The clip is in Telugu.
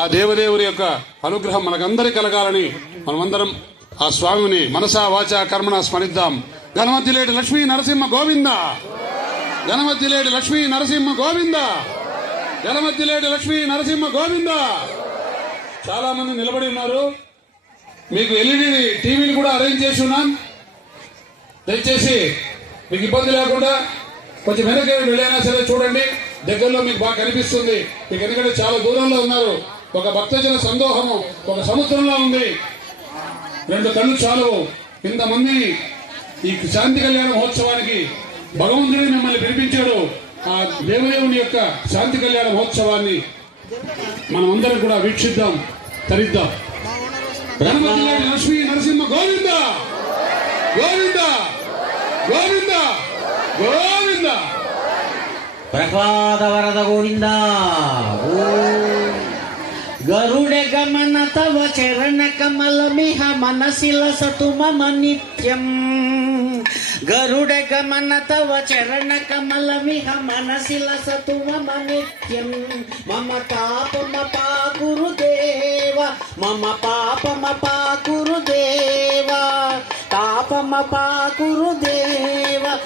ఆ దేవదేవుని యొక్క అనుగ్రహం మనకందరి కలగాలని మనమందరం ఆ స్వామిని మనసా వాచ కర్మణ స్మరిద్దాం. గణమతిలేటి లక్ష్మీ నరసింహ గోవింద! గణమతిలేటి లక్ష్మీ నరసింహ గోవింద! గణమతిలేటి లక్ష్మీ నరసింహ గోవింద! చాలా మంది నిలబడి ఉన్నారు. మీకు ఎల్ఈడి టీవీలు కూడా అరేంజ్ చేసి ఉన్నాం. దయచేసి మీకు ఇబ్బంది లేకుండా కొంచెం వెనక వెళ్ళైనా సరే చూడండి. దగ్గరలో మీకు బాగా కనిపిస్తుంది. మీకు ఎందుకంటే చాలా దూరంలో ఉన్నారు. ఒక భక్తజన సందోహము ఒక సముద్రంలో ఉంది. రెండు కళ్ళు చాలు. ఇంతమంది ఈ శాంతి కళ్యాణ మహోత్సవానికి భగవంతుడే మిమ్మల్ని పిలిపించాడు. ఆ దేవదేవుని యొక్క శాంతి కళ్యాణ మహోత్సవాన్ని మనమందరం కూడా వీక్షిద్దాం తరిద్దాం. గణపతి లక్ష్మీ నరసింహ గోవింద! గోవింద! గోవింద! గోవింద! ప్రహ్లాద వరద గోవింద! గరుడ గమన తవ చరణ కమలమిహ మనసిల సతు మమ నిత్యం. గరుడ గమన తవ చరణ కమలమిహ మనసిల సతు మమ నిత్యం. మమ పాపమ పా గురుదేవ మమ పాపమ పా గురుదేవ పాపమ పా గురుదేవ.